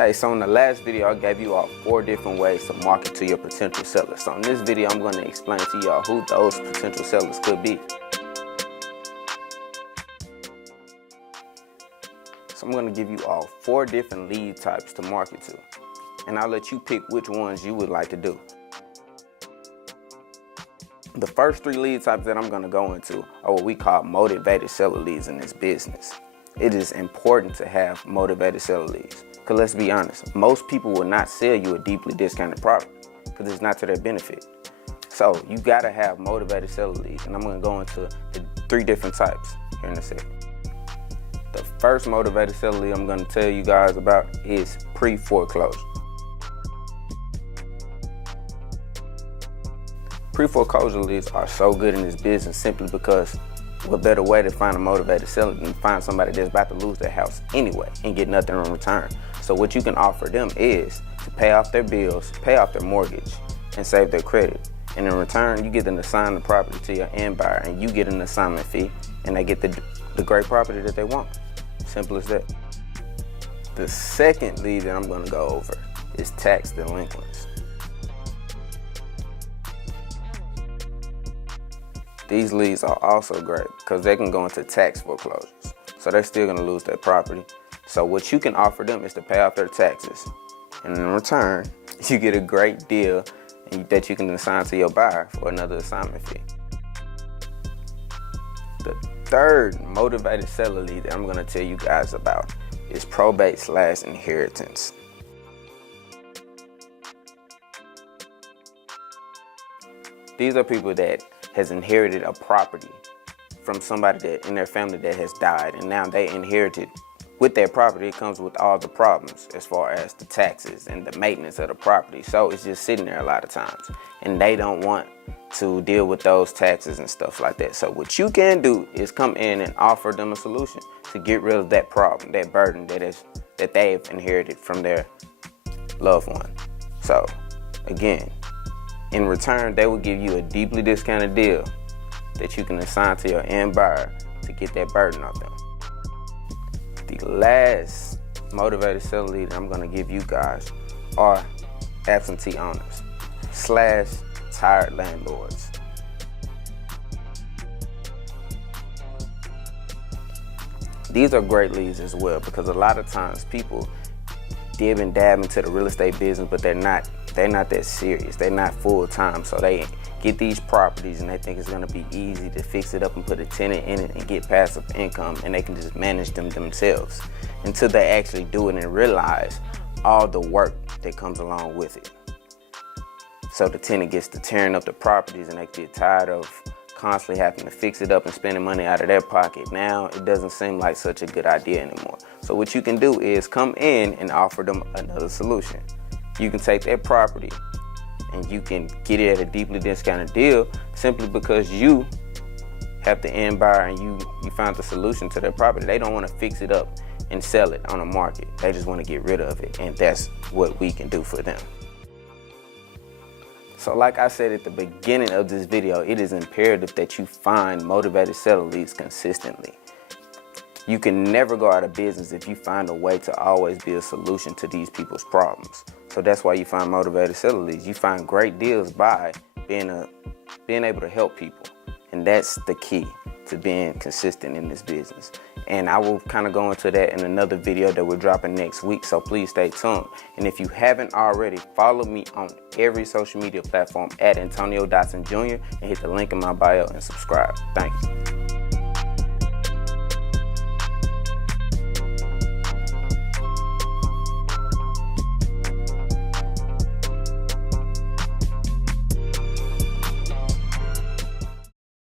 Hey, so in the last video, I gave you all 4 different ways to market to your potential sellers. So in this video, I'm going to explain to y'all who those potential sellers could be. So I'm going to give you all 4 different lead types to market to, and I'll let you pick which ones you would like to do. The first 3 lead types that I'm going to go into are what we call motivated seller leads in this business. It is important to have motivated seller leads. Because let's be honest, most people will not sell you a deeply discounted product because it's not to their benefit. So you gotta have motivated seller leads, and I'm gonna go into the 3 different types here in a second. The first motivated seller lead I'm gonna tell you guys about is pre-foreclosure. Pre-foreclosure leads are so good in this business simply because what better way to find a motivated seller than find somebody that's about to lose their house anyway and get nothing in return. So what you can offer them is to pay off their bills, pay off their mortgage, and save their credit. And in return, you get them to assign the property to your end buyer, and you get an assignment fee, and they get the great property that they want. Simple as that. The second lead that I'm going to go over is tax delinquents. These leads are also great because they can go into tax foreclosures. So they're still gonna lose their property. So what you can offer them is to pay off their taxes. And in return, you get a great deal that you can assign to your buyer for another assignment fee. The third motivated seller lead that I'm gonna tell you guys about is probate/inheritance. These are people that has inherited a property from somebody that in their family that has died, and now they inherited with their property. It comes with all the problems as far as the taxes and the maintenance of the property. So it's just sitting there a lot of times, and they don't want to deal with those taxes and stuff like that. So what you can do is come in and offer them a solution to get rid of that problem, that burden that they've inherited from their loved one. So again, in return, they will give you a deeply discounted deal that you can assign to your end buyer to get that burden off them. The last motivated seller lead that I'm going to give you guys are absentee owners / tired landlords. These are great leads as well because a lot of times people dib and dab into the real estate business, but they're not that serious. They're not full time. So they get these properties and they think it's gonna be easy to fix it up and put a tenant in it and get passive income, and they can just manage them themselves until they actually do it and realize all the work that comes along with it. So the tenant gets to tearing up the properties and they get tired of constantly having to fix it up and spending money out of their pocket. Now it doesn't seem like such a good idea anymore. So what you can do is come in and offer them another solution. You can take that property and you can get it at a deeply discounted deal simply because you have the end buyer and you found the solution to their property. They don't want to fix it up and sell it on the market. They just want to get rid of it, and that's what we can do for them. So like I said at the beginning of this video, it is imperative that you find motivated seller leads consistently. You can never go out of business if you find a way to always be a solution to these people's problems. So that's why you find motivated seller leads. You find great deals by being able to help people. And that's the key to being consistent in this business. And I will kind of go into that in another video that we're dropping next week, so please stay tuned. And if you haven't already, follow me on every social media platform at Antonio Dotson Jr. and hit the link in my bio and subscribe. Thank you.